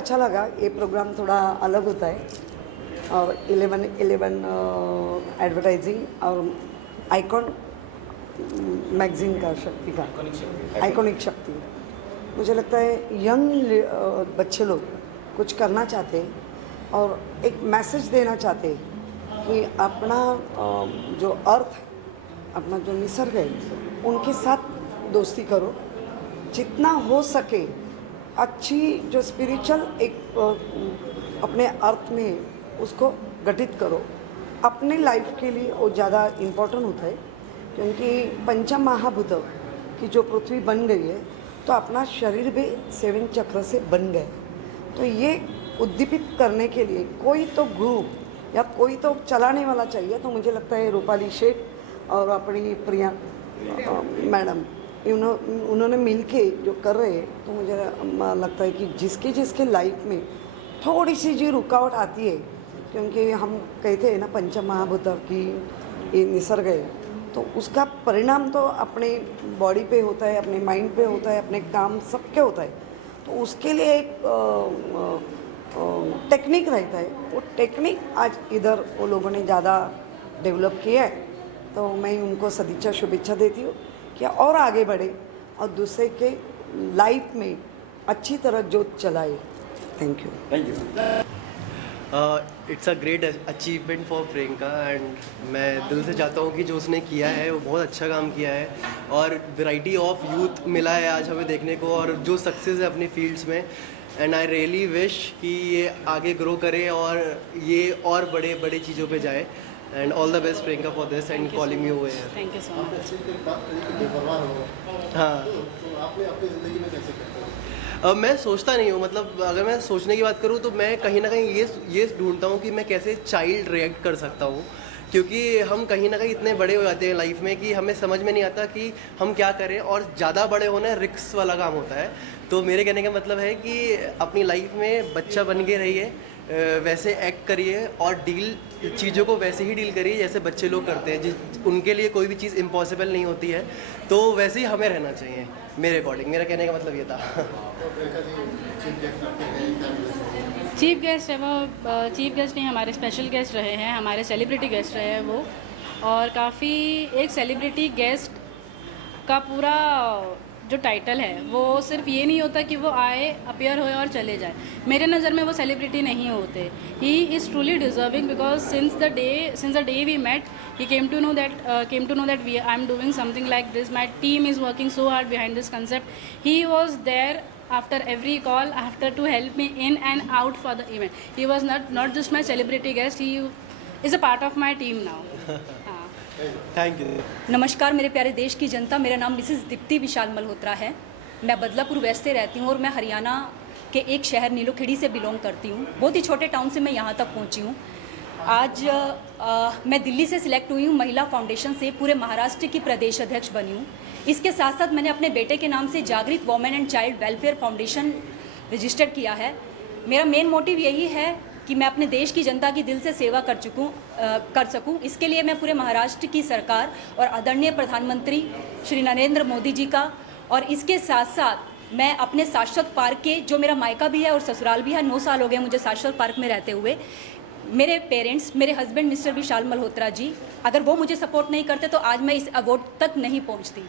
अच्छा लगा, ये प्रोग्राम थोड़ा अलग होता है और 11 एडवर्टाइजिंग और आइकॉन मैगजीन का शक्ति का आइकॉनिक शक्ति। मुझे लगता है यंग बच्चे लोग कुछ करना चाहते हैं और एक मैसेज देना चाहते हैं कि अपना जो अर्थ है, अपना जो निसर्ग है, उनके साथ दोस्ती करो, जितना हो सके अच्छी जो स्पिरिचुअल एक अपने अर्थ में उसको गठित करो। अपने लाइफ के लिए वो ज़्यादा इम्पोर्टेंट होता है, क्योंकि पंच महाभूत की जो पृथ्वी बन गई है तो अपना शरीर भी 7 चक्र से बन गए। तो ये उद्दीपित करने के लिए कोई तो गुरु या कोई तो चलाने वाला चाहिए। तो मुझे लगता है रूपाली शेठ और अपनी प्रिया मैडम उन्होंने मिलके जो कर रहे हैं, तो मुझे लगता है कि जिसके जिसके लाइफ में थोड़ी सी जी रुकावट आती है, क्योंकि हम कहते हैं ना पंच महाभूत की ये निसर्ग है, तो उसका परिणाम तो अपने बॉडी पे होता है, अपने माइंड पे होता है, अपने काम सबके होता है। तो उसके लिए एक टेक्निक रहता है, वो टेक्निक आज इधर वो लोगों ने ज़्यादा डेवलप किया है। तो मैं उनको सदिच्छा शुभेच्छा देती हूँ कि और आगे बढ़े और दूसरे के लाइफ में अच्छी तरह जोत चलाए। Thank you. It's a great achievement for Priyanka and मैं दिल से चाहता हूँ कि जो उसने किया है वो बहुत अच्छा काम किया है और वैरायटी ऑफ यूथ मिला है आज हमें देखने को, और जो सक्सेस है अपनी फील्ड्स में। एंड आई रियली विश कि ये आगे ग्रो करे और ये और बड़े बड़े चीज़ों पे जाए। And all the best Priyanka for this and calling you over. Thank you so much. हाँ, मैं सोचता नहीं हूँ, मतलब अगर मैं सोचने की बात करूँ तो मैं कहीं ना कहीं ये ढूंढता हूँ कि मैं कैसे चाइल्ड रिएक्ट कर सकता हूँ, क्योंकि हम कहीं ना कहीं इतने बड़े हो जाते हैं लाइफ में कि हमें समझ में नहीं आता कि हम क्या करें, और ज़्यादा बड़े होना रिस्क वाला काम होता है। तो मेरे कहने का मतलब है कि अपनी लाइफ में बच्चा बन के रहिए, वैसे एक्ट करिए और डील चीज़ों को वैसे ही डील करिए जैसे बच्चे लोग करते हैं। उनके लिए कोई भी चीज़ इम्पॉसिबल नहीं होती है, तो वैसे ही हमें रहना चाहिए मेरे अकॉर्डिंग। मेरा कहने का मतलब ये था। चीफ गेस्ट है वो, चीफ गेस्ट नहीं, हमारे स्पेशल गेस्ट रहे हैं, हमारे सेलिब्रिटी गेस्ट रहे हैं वो। और काफ़ी एक सेलिब्रिटी गेस्ट का पूरा जो टाइटल है वो सिर्फ ये नहीं होता कि वो आए, अपीयर होए और चले जाए। मेरे नज़र में वो सेलिब्रिटी नहीं होते। He is truly deserving because since the day we met he came to know that I'm doing something like this. My team is working so hard behind this concept. He was there after every call, after to help me in and out for the event. He was not just my celebrity guest, he is a part of my team now. Thank you. नमस्कार मेरे प्यारे देश की जनता, मेरा नाम Mrs Deepti विशाल मल्होत्रा है। मैं Badlapur waste से रहती हूँ और मैं हरियाणा के एक शहर नीलोखेड़ी से बिलोंग करती हूँ। बहुत ही छोटे टाउन से मैं यहाँ तक पहुँची हूँ। आज मैं दिल्ली से सिलेक्ट हुई हूँ, महिला फाउंडेशन से पूरे महाराष्ट्र की प्रदेश अध्यक्ष बनी हूँ। इसके साथ साथ मैंने अपने बेटे के नाम से जागृत women and child welfare foundation register किया है। मेरा मेन मोटिव यही है कि मैं अपने देश की जनता की दिल से सेवा कर सकूं। इसके लिए मैं पूरे महाराष्ट्र की सरकार और आदरणीय प्रधानमंत्री श्री नरेंद्र मोदी जी का, और इसके साथ साथ मैं अपने शाश्वत पार्क के, जो मेरा मायका भी है और ससुराल भी है, 9 साल हो गए मुझे शाश्वत पार्क में रहते हुए। मेरे पेरेंट्स, मेरे हस्बैंड मिस्टर विशाल मल्होत्रा जी, अगर वो मुझे सपोर्ट नहीं करते तो आज मैं इस अवार्ड तक नहीं पहुंचती।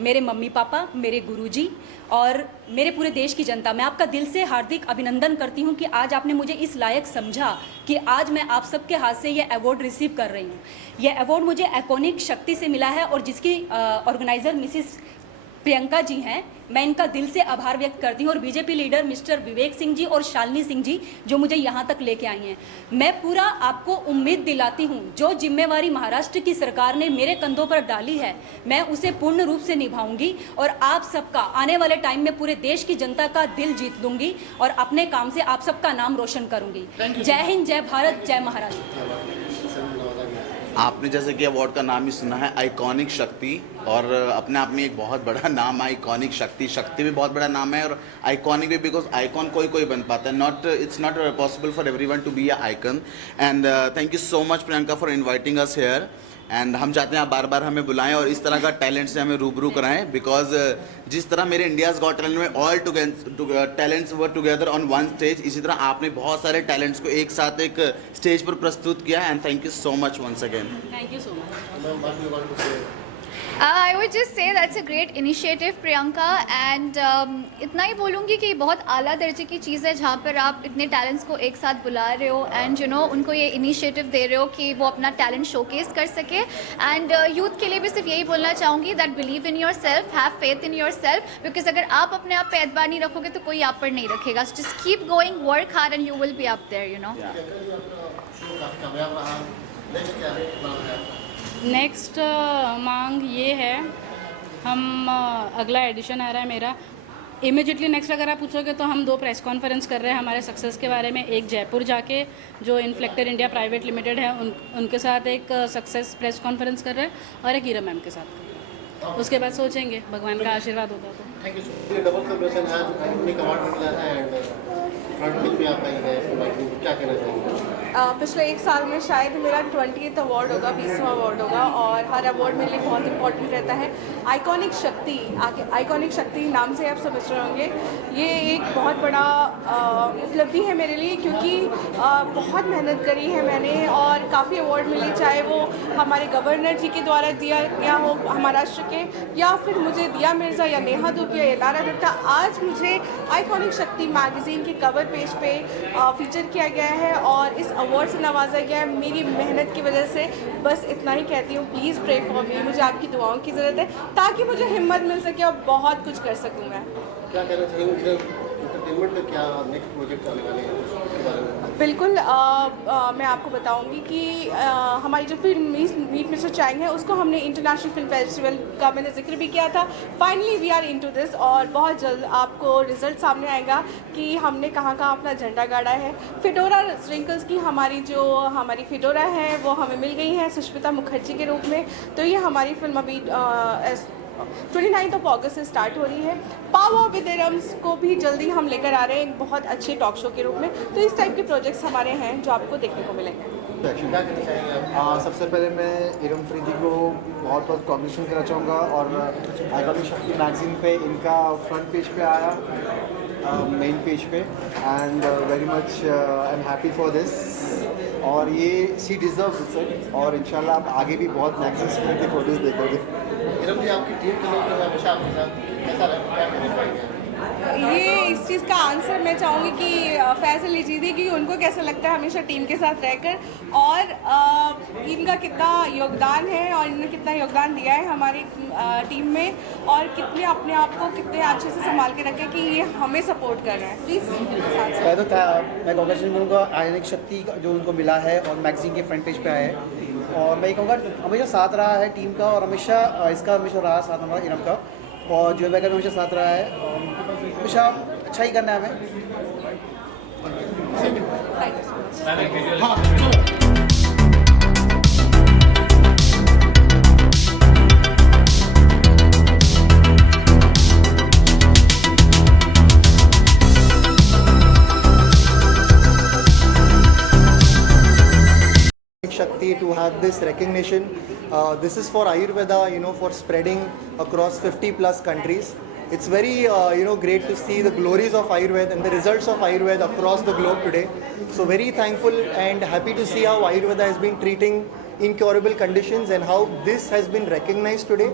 मेरे मम्मी पापा, मेरे गुरुजी और मेरे पूरे देश की जनता, मैं आपका दिल से हार्दिक अभिनंदन करती हूं कि आज आपने मुझे इस लायक समझा कि आज मैं आप सबके हाथ से ये अवार्ड रिसीव कर रही हूं। यह अवार्ड मुझे आइकॉनिक शक्ति से मिला है और जिसकी ऑर्गेनाइज़र मिसिस प्रियंका जी हैं। मैं इनका दिल से आभार व्यक्त करती हूँ, और BJP leader mister Vivek Singh ji और शालिनी सिंह जी जो मुझे यहाँ तक लेके आई हैं। मैं पूरा आपको उम्मीद दिलाती हूँ, जो जिम्मेवारी महाराष्ट्र की सरकार ने मेरे कंधों पर डाली है मैं उसे पूर्ण रूप से निभाऊंगी और आप सबका आने वाले टाइम में पूरे देश की जनता का दिल जीत लूँगी और अपने काम से आप सबका नाम रोशन करूँगी। जय हिंद, जय भारत, जय महाराष्ट्र। आपने जैसे कि अवार्ड का नाम ही सुना है, आइकॉनिक शक्ति, और अपने आप में एक बहुत बड़ा नाम है आइकॉनिक शक्ति। शक्ति भी बहुत बड़ा नाम है और आइकॉनिक भी, बिकॉज आइकॉन कोई बन पाता है। It's not possible for everyone to be a icon. And thank you so much Priyanka for inviting us here. And हम चाहते हैं आप बार बार हमें बुलाएं और इस तरह का टैलेंट से हमें रूबरू कराएं, बिकॉज जिस तरह मेरे इंडियाज़ गॉट टैलेंट में all talents were together on one stage, इसी तरह आपने बहुत सारे टैलेंट्स को एक साथ एक स्टेज पर प्रस्तुत किया, and thank you so much once again. Thank you so much. I would just say that's a great initiative Priyanka, and इतना ही बोलूँगी कि बहुत आला दर्जे की चीज़ है जहाँ पर आप इतने टैलेंट्स को एक साथ बुला रहे हो एंड उनको ये इनिशिएटिव दे रहे हो कि वो अपना टैलेंट शोकेस कर सके। एंड यूथ के लिए भी सिर्फ यही बोलना चाहूँगी that believe in your self, have faith in your self, because अगर आप अपने आप पे एतबार नहीं रखोगे तो कोई आप पर नहीं रखेगा। So just keep going, work hard and you will be up there, next मांग ये है, हम अगला एडिशन आ रहा है मेरा इमीडिएटली नेक्स्ट, अगर आप पूछोगे तो हम 2 प्रेस कॉन्फ्रेंस कर रहे हैं हमारे सक्सेस के बारे में। एक जयपुर जाके जो इन्फ्लेक्टर इंडिया प्राइवेट लिमिटेड है उनके साथ एक सक्सेस प्रेस कॉन्फ्रेंस कर रहे हैं और एक हीरा मैम के साथ। उसके बाद सोचेंगे, भगवान का आशीर्वाद होगा तो। Thank you so much. Double celebration है, यूनिक अवार्ड मिला है एंड फ्रंट पेज में आप आई है, क्या कहना चाहेंगे? पिछले 1 साल में शायद मेरा 20th अवार्ड होगा, 20वां अवार्ड होगा, और हर अवार्ड मेरे लिए बहुत इंपॉर्टेंट रहता है। आइकॉनिक शक्ति नाम से आप समझ रहे होंगे, ये एक बहुत बड़ा उपलब्धि है मेरे लिए, क्योंकि बहुत मेहनत करी है मैंने और काफ़ी अवार्ड मिले, चाहे वो हमारे गवर्नर जी के द्वारा दिया गया हो महाराष्ट्र के, या फिर मुझे दिया मिर्ज़ा या नेहा दुबे या लारा दत्ता। आज मुझे आइकॉनिक शक्ति मैगज़ीन के कवर पेज पे फीचर किया गया है और इस अवार्ड से नवाजा गया है मेरी मेहनत की वजह से। बस इतना ही कहती हूँ, प्लीज़ प्रे फॉर मी, मुझे आपकी दुआओं की ज़रूरत है ताकि मुझे हिम्मत मिल सके और बहुत कुछ कर सकूँ मैं। क्या कहना चाहेंगे एंटरटेनमेंट में क्या नेक्स्ट प्रोजेक्ट आने वाले हैं उसके बारे में? बिल्कुल, मैं आपको बताऊंगी कि हमारी जो फिल्म मीट मिस्टर चैंग है उसको हमने इंटरनेशनल फिल्म फेस्टिवल का मैंने जिक्र भी किया था। Finally we are into this और बहुत जल्द आपको रिजल्ट सामने आएगा कि हमने कहाँ कहाँ अपना झंडा गाड़ा है। फिडोरा रिंकल्स की हमारी फिडोरा है वो हमें मिल गई है सुष्मिता मुखर्जी के रूप में। तो ये हमारी फिल्म अभी 29 अगस्त से स्टार्ट हो रही है। पावर विद इरम्स को भी जल्दी हम लेकर आ रहे हैं एक बहुत अच्छे टॉक शो के रूप में। तो इस टाइप के प्रोजेक्ट्स हमारे हैं जो आपको देखने को मिलेंगे। क्या कहना चाहेंगे आप? सबसे पहले मैं इरम फरीदी को बहुत बहुत कॉम्बिनेशन करना चाहूँगा और आइकॉनिक शक्ति मैगज़ीन पे इनका फ्रंट पेज पे आया, मेन पेज पे, and very much I am happy for this. और ये सी डिज़र्व इट और इंशाल्लाह आप आगे भी बहुत मैगज़ीन्स में इनके फोटोज़ देखोगे। इरम जी, आपकी टीम के लोग हमेशा आपके साथ कैसा रहा, क्या कहना चाहेंगे? ये इस चीज़ का आंसर मैं चाहूँगी कि फैसल लीजिए कि उनको कैसा लगता है हमेशा टीम के साथ रहकर, और इनका कितना योगदान है और इन्होंने कितना योगदान दिया है हमारी टीम में, और कितने अपने आप को कितने अच्छे से संभाल के रखें कि ये हमें सपोर्ट कर रहे हैं। प्लीज़ मैं तो मैं कॉन्ग्रेचुलेशन करूँगा आइकॉनिक शक्ति जो उनको मिला है और मैगजीन के फ्रंट पेज पे आए हैं, और मैं ये कहूँगा हमेशा साथ रहा है टीम का और हमेशा इसका हमेशा रहा साथ हमारा इरम का, और जो बैगर हमेशा साथ रहा है, हमेशा अच्छा ही करना है हमें। Shakti to have this recognition. This is for Ayurveda, for spreading across 50 plus countries. It's very, great to see the glories of Ayurveda and the results of Ayurveda across the globe today. So very thankful and happy to see how Ayurveda has been treating incurable conditions and how this has been recognized today,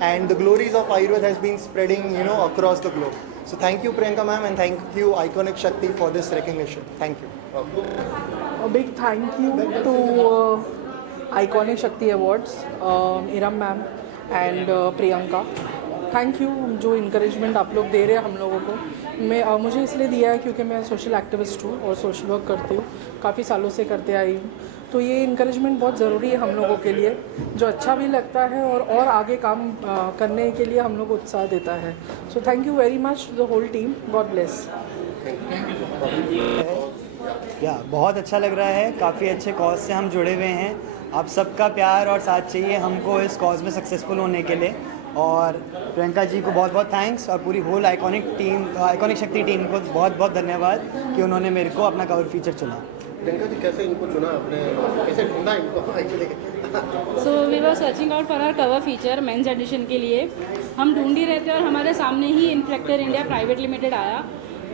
and the glories of Ayurveda has been spreading, across the globe. So thank you Priyanka ma'am, and thank you Iconic Shakti for this recognition. Thank you. A big thank you to Iconic Shakti Awards, Iram ma'am and Priyanka. Thank you जो encouragement आप लोग दे रहे हैं हम लोगों को। मुझे इसलिए दिया है क्योंकि मैं सोशल एक्टिविस्ट हूँ और सोशल वर्क करती हूँ, काफ़ी सालों से करते आई हूँ। तो ये इंकरेजमेंट बहुत ज़रूरी है हम लोगों के लिए, जो अच्छा भी लगता है और आगे काम करने के लिए हम लोग को उत्साह देता है। So thank you very much the whole team, God bless. बहुत अच्छा लग रहा है, काफ़ी अच्छे कॉज से हम जुड़े हुए हैं। आप सबका प्यार और साथ चाहिए हमको इस कॉज में सक्सेसफुल होने के लिए, और प्रियंका जी को बहुत बहुत थैंक्स और पूरी होल आइकॉनिक शक्ति टीम को बहुत बहुत धन्यवाद कि उन्होंने मेरे को अपना कवर फीचर चुना। प्रियंका जी, कैसे इनको चुना आपने, कैसे ढूंढा इनको? Actually so we were searching out for our cover feature men's edition के लिए। हम ढूंढ ही रहे थे और हमारे सामने ही इन्फ्लेक्टर इंडिया प्राइवेट लिमिटेड आया।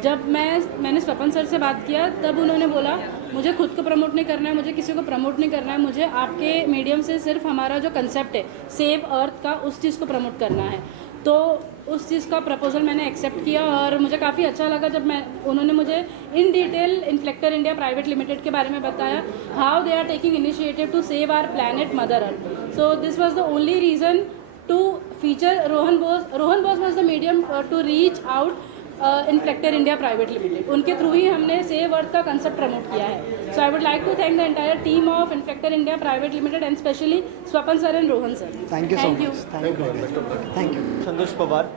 जब मैंने स्वपन सर से बात किया तब उन्होंने बोला मुझे खुद को प्रमोट नहीं करना है, मुझे किसी को प्रमोट नहीं करना है, मुझे आपके मीडियम से सिर्फ हमारा जो कंसेप्ट है सेव अर्थ का उस चीज़ को प्रमोट करना है। तो उस चीज़ का प्रपोजल मैंने एक्सेप्ट किया और मुझे काफ़ी अच्छा लगा जब उन्होंने मुझे in detail Inflector India private limited के बारे में बताया, how they are taking initiative to save our planet mother earth. So this was the only reason to feature Rohan Bose was the medium to reach out Inflector India private limited. उनके through ही हमने save earth का concept promote किया है। So I would like to thank the entire team of Inflector India private limited and specially Swapan sir and Rohan sir. Thank you so much. Thank you. Santosh Pawar.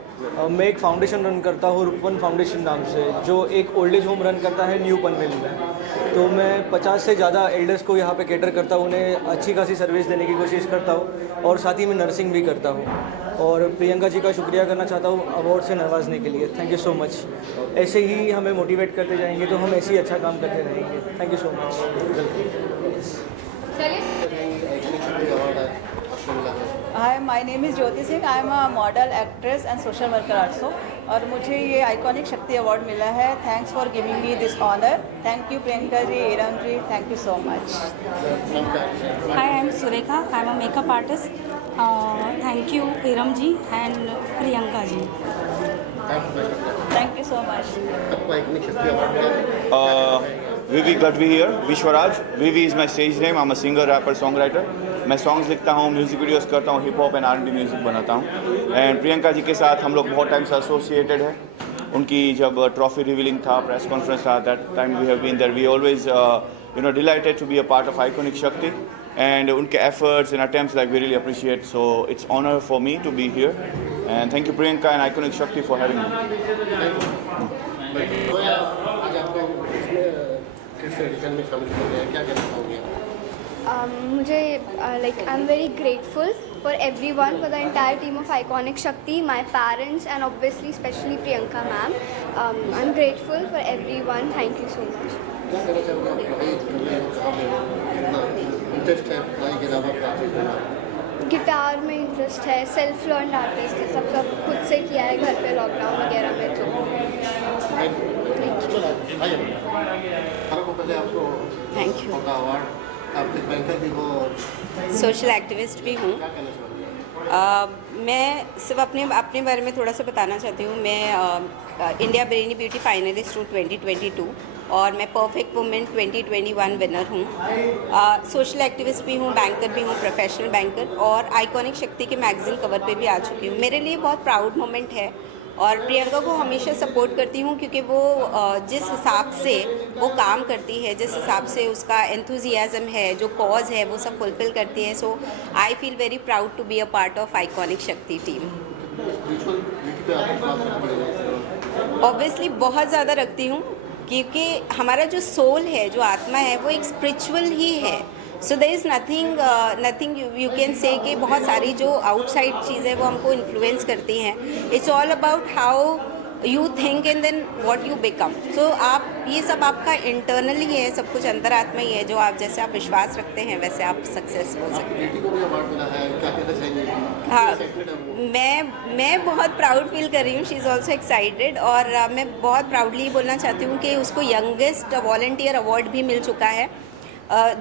मैं एक foundation run करता हूँ रूपवन foundation नाम से, जो एक ओल्ड एज होम रन करता है न्यू पनवेल में। तो मैं 50 से ज़्यादा एल्डर्स को यहाँ पे कैटर करता हूँ, उन्हें अच्छी खासी सर्विस देने की कोशिश करता हूँ और साथ ही में नर्सिंग भी करता हूँ। और प्रियंका जी का शुक्रिया करना चाहता हूँ अवार्ड से नवाजने के लिए। Thank you so much. ऐसे ही हमें मोटिवेट करते जाएंगे तो हम ऐसे ही अच्छा काम करते रहेंगे। Thank you so much. Hi, my name is Jyoti Singh. I am a model, actress and social worker also. और मुझे ये आइकॉनिक शक्ति अवार्ड मिला है। Thanks for giving me this honour. Thank you Priyanka ji, Iram ji, thank you so much. Hi, I am Surekha. I am a makeup artist. Thank you Iram ji and Priyanka ji. Thank you so much. Vivi Gadvi here, Vishwaraj. Vivi is my stage name. I'm a singer, rapper, songwriter. मैं songs लिखता हूँ, music videos करता हूँ, hip hop and R&B music बनाता हूँ। And Priyanka जी के साथ हम लोग बहुत टाइम से एसोसिएटेड है। उनकी जब ट्रॉफी रिवीलिंग था, प्रेस कॉन्फ्रेंस था, that time we have been there. We always delighted to be a part of iconic Shakti and उनके efforts and attempts like we really appreciate. So it's honour for me to be here and thank you Priyanka and iconic Shakti for having me. मुझे like I'm very grateful for everyone, for the entire team of Iconic Shakti, my parents and obviously especially Priyanka ma'am. I'm grateful for everyone. Thank you so much. Guitar में interest है, self learn artist है, सब खुद से किया है घर पे लॉकडाउन वगैरह में। तो थैंक यू। सोशल एक्टिविस्ट भी हूँ। मैं सिर्फ अपने बारे में थोड़ा सा बताना चाहती हूँ। मैं इंडिया ब्रेनी ब्यूटी फाइनलिस्ट हूँ 2022 और मैं परफेक्ट वुमेन 2021 विनर हूँ। सोशल एक्टिविस्ट भी हूँ, बैंकर भी हूँ, प्रोफेशनल बैंकर, और आइकॉनिक शक्ति के मैगजीन कवर पे भी आ चुकी हूँ। मेरे लिए बहुत प्राउड मोमेंट है और प्रियंका को हमेशा सपोर्ट करती हूँ क्योंकि वो जिस हिसाब से वो काम करती है, जिस हिसाब से उसका एंथुजियाज़म है, जो कॉज है, वो सब फुलफिल करती है। So I feel very proud to be a part of iconic Shakti team. Obviously बहुत ज़्यादा रखती हूँ क्योंकि हमारा जो सोल है, जो आत्मा है, वो एक स्पिरिचुअल ही है। So there is nothing you can say कि बहुत सारी जो आउटसाइड चीज़ें वो हमको इन्फ्लुएंस करती हैं। It's all about how you think and then what you become. सो आप ये सब आपका इंटरनल ही है, सब कुछ अंतरात्मा ही है। जो आप जैसे आप विश्वास रखते हैं वैसे आप सक्सेस हो सकते हैं। हाँ, मैं बहुत प्राउड फील कर रही हूँ। शी इज़ ऑल्सो एक्साइटेड और मैं बहुत प्राउडली बोलना चाहती हूँ कि उसको यंगेस्ट वॉलंटियर अवार्ड भी मिल चुका है।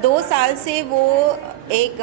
2 साल से वो एक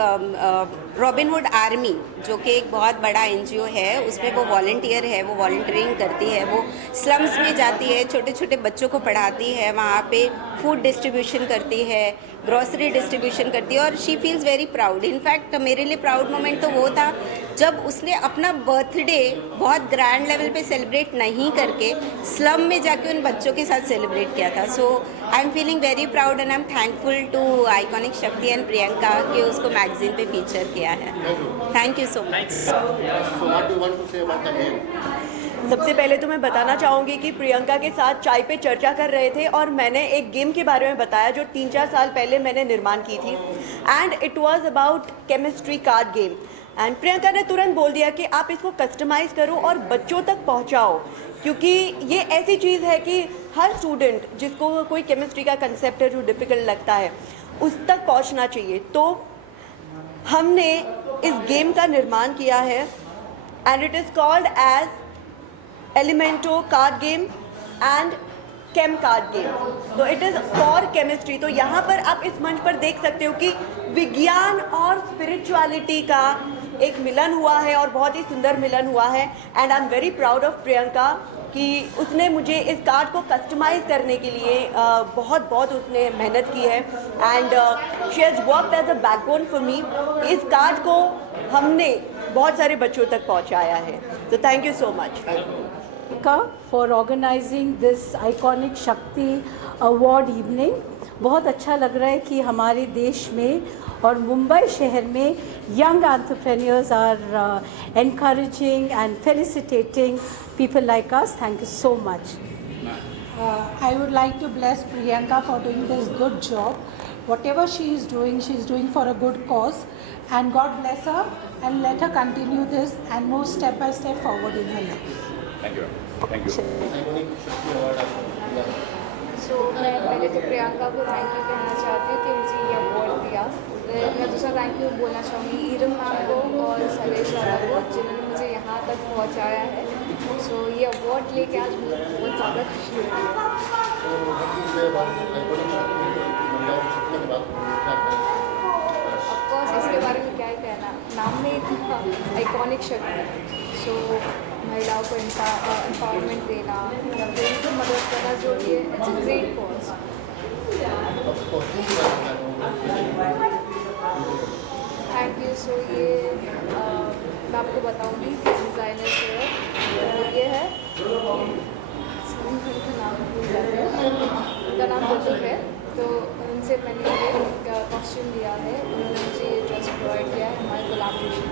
रॉबिनहुड आर्मी, जो कि एक बहुत बड़ा NGO है, उसमें वो वॉलंटियर है, वो वॉलंटियरिंग करती है। वो स्लम्स में जाती है, छोटे छोटे बच्चों को पढ़ाती है, वहाँ पे फूड डिस्ट्रीब्यूशन करती है, ग्रॉसरी डिस्ट्रीब्यूशन करती है और she feels very proud. In fact मेरे लिए प्राउड मोमेंट तो वो था जब उसने अपना बर्थडे बहुत ग्रैंड लेवल पे सेलिब्रेट नहीं करके स्लम में जाके उन बच्चों के साथ सेलिब्रेट किया था। So I am feeling very proud and I am thankful to iconic Shakti and Priyanka कि उसको मैगजीन पे फीचर किया है। Thank you so much. सबसे पहले तो मैं बताना चाहूँगी कि प्रियंका के साथ चाय पे चर्चा कर रहे थे और मैंने एक गेम के बारे में बताया जो 3-4 साल पहले मैंने निर्माण की थी and it was about chemistry card game. And Priyanka ने तुरंत बोल दिया कि आप इसको कस्टमाइज़ करो और बच्चों तक पहुँचाओ, क्योंकि ये ऐसी चीज़ है कि हर स्टूडेंट जिसको कोई केमिस्ट्री का कंसेप्ट है जो डिफ़िकल्ट लगता है उस तक पहुँचना चाहिए। तो हमने इस गेम का निर्माण किया है and it is called as Elemento card game and chem card game. तो इट इज़ फॉर केमिस्ट्री। तो यहाँ पर आप इस मंच पर देख सकते हो कि विज्ञान और स्पिरिचुअलिटी का एक मिलन हुआ है और बहुत ही सुंदर मिलन हुआ है। And I am very proud of Priyanka कि उसने मुझे इस कार्ड को कस्टमाइज़ करने के लिए बहुत उसने मेहनत की है and she has worked as a backbone for me. इस कार्ड को हमने बहुत सारे बच्चों तक पहुंचाया है। तो thank you so much for organising this iconic Shakti award evening. बहुत अच्छा लग रहा है कि हमारे देश में और मुंबई शहर में young entrepreneurs are encouraging and felicitating people like us. Thank you so much. I would like to bless Priyanka for doing this good job. Whatever she is doing for a good cause, and God bless her and let her continue this and move step by step forward in her life. Thank you. Thank you. सो मैं पहले तो प्रियंका को thank you कहना चाहती हूँ कि मुझे ये अवार्ड दिया। मैं दूसरा थैंक यू बोलना चाहूँगी इरम मैम को और सलेश वाला को जिन्होंने मुझे यहाँ तक पहुँचाया है। सो ये अवार्ड लेके आज मुझे बहुत ज़्यादा खुशी हो रही है। ऑफकोर्स इसके बारे में क्या ही कहना, नाम में इतना आइकॉनिक शक्ति। सो महिलाओं को एम्पावरमेंट देना, उनको मदद करना जो ये it's a great cause. Thank you. So ये मैं आपको बताऊंगी डिज़ाइनर जो है ये है, उनका नाम बल्लू है। तो उनसे मैंने ये कॉस्ट्यूम लिया है, उन्होंने मुझे ये ड्रेस प्रोवाइड किया है हमारे कोलैबोरेशन।